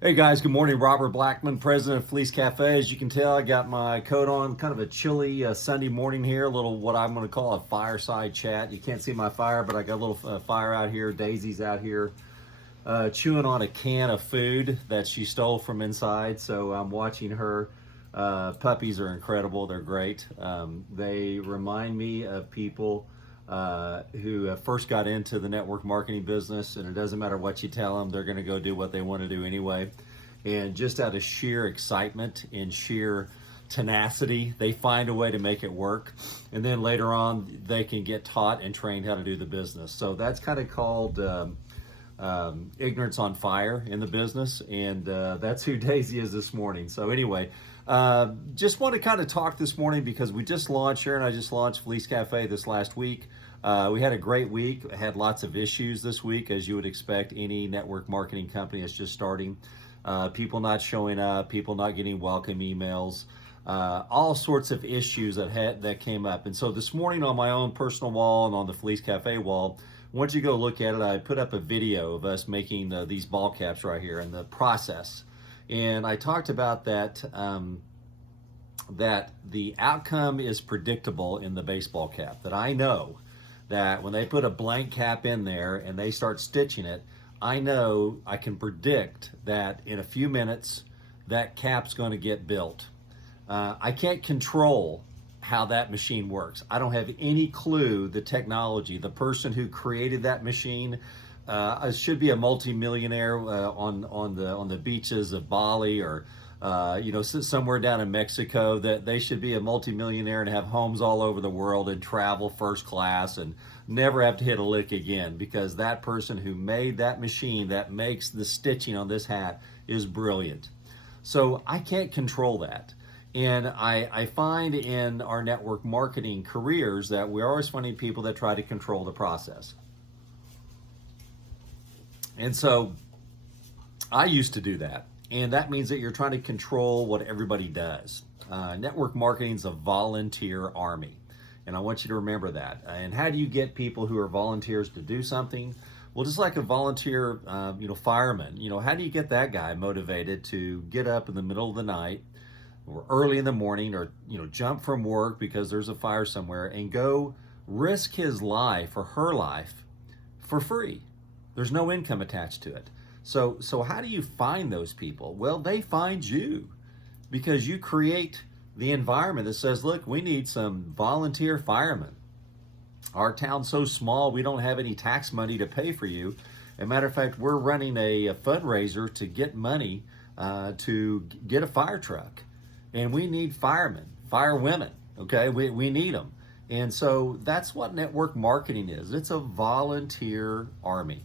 Hey guys, good morning. Robert Blackman, president of Felice Cafe. As you can tell, I got my coat on, kind of a chilly Sunday morning here, a little what I'm going to call a fireside chat. You can't see my fire, but I got a little fire out here. Daisy's out here chewing on a can of food that she stole from inside, so I'm watching her. Puppies are incredible, they're great. They remind me of people who first got into the network marketing business, and it doesn't matter what you tell them, they're going to go do what they want to do anyway. And just out of sheer excitement and sheer tenacity, they find a way to make it work. And then later on, they can get taught and trained how to do the business. So that's kind of called ignorance on fire in the business, and that's who Daisy is this morning. So anyway, just want to kind of talk this morning because we just launched here, and I just launched Felice Cafe this last week. We had a great week. I had lots of issues this week, as you would expect any network marketing company that's just starting. People not showing up, people not getting welcome emails, all sorts of issues that came up. And so this morning on my own personal wall and on the Felice Cafe wall, once you go look at it, I put up a video of us making these ball caps right here and the process. And I talked about that, that the outcome is predictable in the baseball cap. That I know that when they put a blank cap in there and they start stitching it, I know I can predict that in a few minutes that cap's going to get built. I can't control how that machine works. I don't have any clue the technology. The person who created that machine should be a multimillionaire on the beaches of Bali or somewhere down in Mexico. That they should be a multimillionaire and have homes all over the world and travel first class and never have to hit a lick again, because that person who made that machine that makes the stitching on this hat is brilliant. So I can't control that. And I find in our network marketing careers that we're always finding people that try to control the process. And so I used to do that. And that means that you're trying to control what everybody does. Network marketing is a volunteer army. And I want you to remember that. And how do you get people who are volunteers to do something? Well, just like a volunteer, fireman, how do you get that guy motivated to get up in the middle of the night or early in the morning, or jump from work because there's a fire somewhere and go risk his life or her life for free? There's no income attached to it. So how do you find those people? Well, they find you because you create the environment that says, look, we need some volunteer firemen. Our town's so small, we don't have any tax money to pay for you. As a matter of fact, we're running a fundraiser to get money to get a fire truck. And we need firemen, firewomen, okay? We need them. And so that's what network marketing is. It's a volunteer army.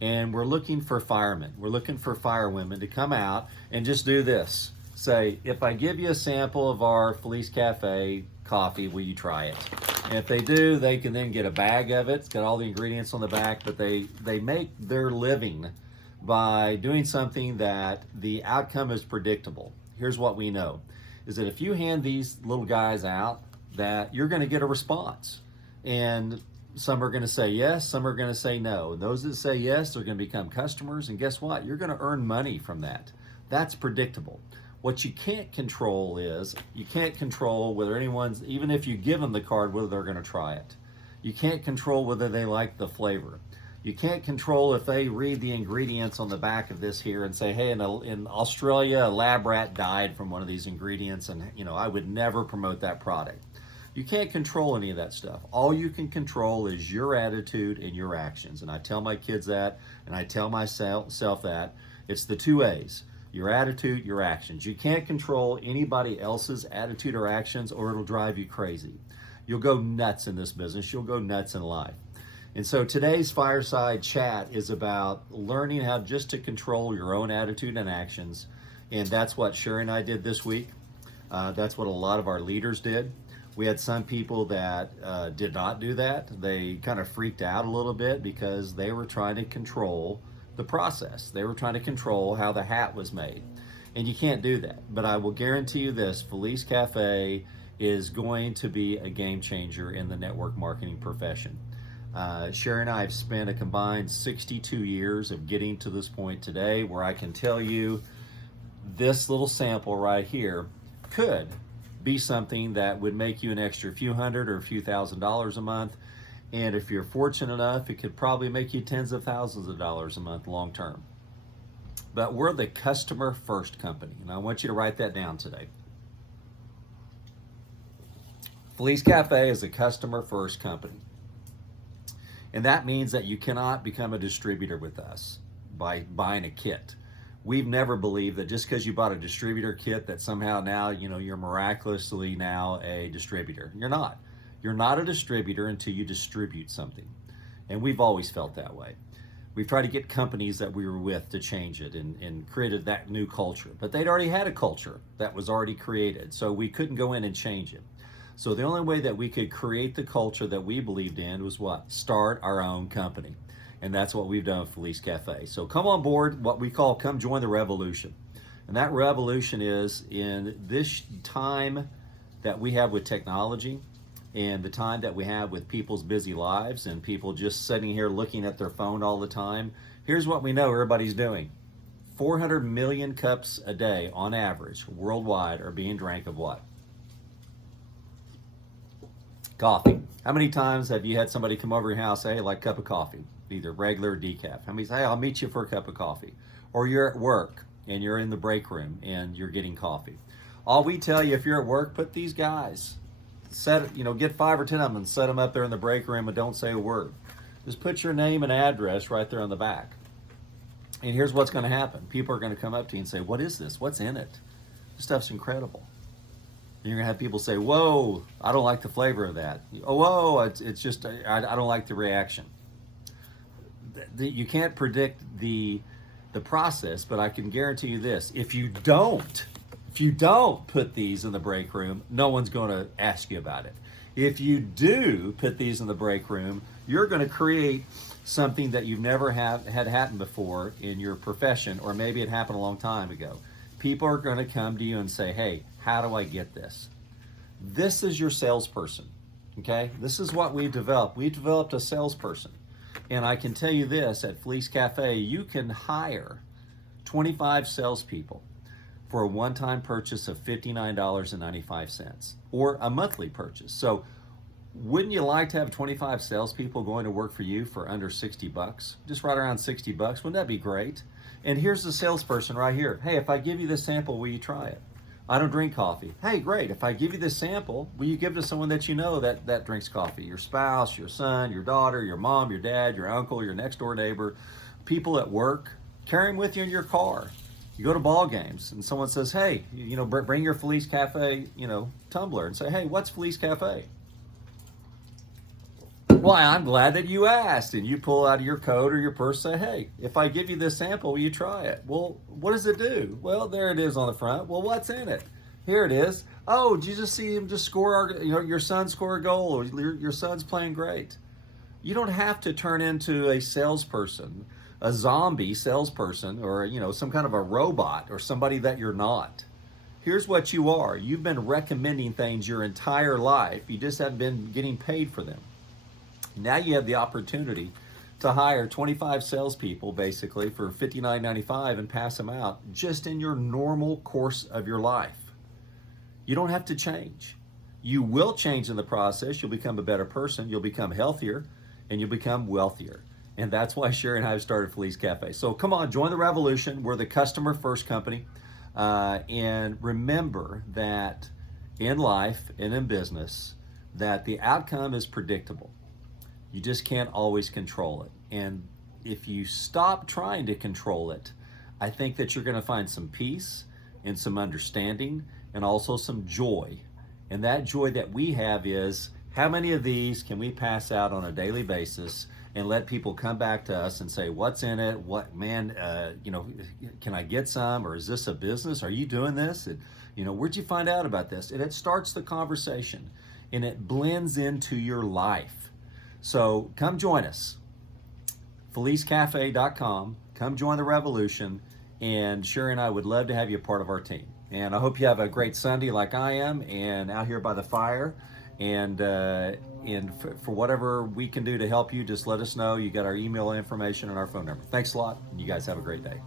And we're looking for firemen. We're looking for firewomen to come out and just do this. Say, if I give you a sample of our Felice Cafe coffee, will you try it? And if they do, they can then get a bag of it. It's got all the ingredients on the back, but they make their living by doing something that the outcome is predictable. Here's what we know, is that if you hand these little guys out, that you're going to get a response. And some are going to say yes, some are going to say no. And those that say yes, they're going to become customers. And guess what? You're going to earn money from that. That's predictable. What you can't control is, you can't control whether anyone's, even if you give them the card, whether they're going to try it. You can't control whether they like the flavor. You can't control if they read the ingredients on the back of this here and say, hey, in Australia, a lab rat died from one of these ingredients, and I would never promote that product. You can't control any of that stuff. All you can control is your attitude and your actions. And I tell my kids that, and I tell myself that. It's the two A's: your attitude, your actions. You can't control anybody else's attitude or actions, or it'll drive you crazy. You'll go nuts in this business. You'll go nuts in life. And so today's fireside chat is about learning how just to control your own attitude and actions. And that's what Sherry and I did this week. That's what a lot of our leaders did. We had some people that did not do that. They kind of freaked out a little bit because they were trying to control the process. They were trying to control how the hat was made. And you can't do that. But I will guarantee you this: Felice Cafe is going to be a game changer in the network marketing profession. Sherry and I have spent a combined 62 years of getting to this point today where I can tell you this little sample right here could be something that would make you an extra few hundred or a few $1,000s a month. And if you're fortunate enough, it could probably make you tens of thousands of dollars a month long term. But we're the customer first company, and I want you to write that down today. Felice Cafe is a customer first company. And that means that you cannot become a distributor with us by buying a kit. We've never believed that just because you bought a distributor kit that somehow now, you're miraculously now a distributor. You're not. You're not a distributor until you distribute something. And we've always felt that way. We've tried to get companies that we were with to change it and created that new culture. But they'd already had a culture that was already created, so we couldn't go in and change it. So the only way that we could create the culture that we believed in was what? Start our own company. And that's what we've done with Felice Cafe. So come on board, what we call come join the revolution. And that revolution is in this time that we have with technology and the time that we have with people's busy lives and people just sitting here looking at their phone all the time. Here's what we know everybody's doing. 400 million cups a day on average worldwide are being drank of what? Coffee. How many times have you had somebody come over your house, say, hey, like a cup of coffee, either regular or decaf? How many say, hey, I'll meet you for a cup of coffee? Or you're at work and you're in the break room and you're getting coffee. All we tell you, if you're at work, put these guys, get 5 or 10 of them and set them up there in the break room and don't say a word. Just put your name and address right there on the back. And here's what's going to happen. People are going to come up to you and say, what is this? What's in it? This stuff's incredible. You're going to have people say, whoa, I don't like the flavor of that. Oh, whoa, it's just, I don't like the reaction. You can't predict the process, but I can guarantee you this. If you don't put these in the break room, no one's going to ask you about it. If you do put these in the break room, you're going to create something that you've never had happen before in your profession, or maybe it happened a long time ago. People are going to come to you and say, hey, how do I get this? This is your salesperson, okay? This is what we've developed. We've developed a salesperson. And I can tell you this, at Felice Cafe, you can hire 25 salespeople for a one-time purchase of $59.95 or a monthly purchase. So wouldn't you like to have 25 salespeople going to work for you for under 60 bucks? Just right around 60 bucks. Wouldn't that be great? And here's the salesperson right here. Hey, if I give you this sample, will you try it? I don't drink coffee. Hey, great. If I give you this sample, will you give it to someone that you know that drinks coffee? Your spouse, your son, your daughter, your mom, your dad, your uncle, your next door neighbor, people at work. Carry them with you in your car. You go to ball games and someone says, hey, bring your Felice Cafe, tumbler and say, hey, what's Felice Cafe? Why, I'm glad that you asked. And you pull out of your coat or your purse, say, hey, if I give you this sample, will you try it? Well, what does it do? Well, there it is on the front. Well, what's in it? Here it is. Oh, did you just see him just score your son score a goal, or your son's playing great? You don't have to turn into a salesperson, a zombie salesperson, or some kind of a robot or somebody that you're not. Here's what you are. You've been recommending things your entire life. You just haven't been getting paid for them. Now you have the opportunity to hire 25 salespeople basically for $59.95 and pass them out just in your normal course of your life. You don't have to change. You will change in the process. You'll become a better person. You'll become healthier and you'll become wealthier. And that's why Sherry and I have started Felice Cafe. So come on, join the revolution. We're the customer first company. And remember that in life and in business, that the outcome is predictable. You just can't always control it. And if you stop trying to control it, I think that you're going to find some peace and some understanding and also some joy. And that joy that we have is, how many of these can we pass out on a daily basis and let people come back to us and say, what's in it? What, man, can I get some? Or is this a business? Are you doing this? And, where'd you find out about this? And it starts the conversation and it blends into your life. So come join us, FeliceCafe.com. Come join the revolution, and Sherry and I would love to have you a part of our team. And I hope you have a great Sunday like I am, and out here by the fire. And and for whatever we can do to help you, just let us know. You got our email information and our phone number. Thanks a lot. You guys have a great day.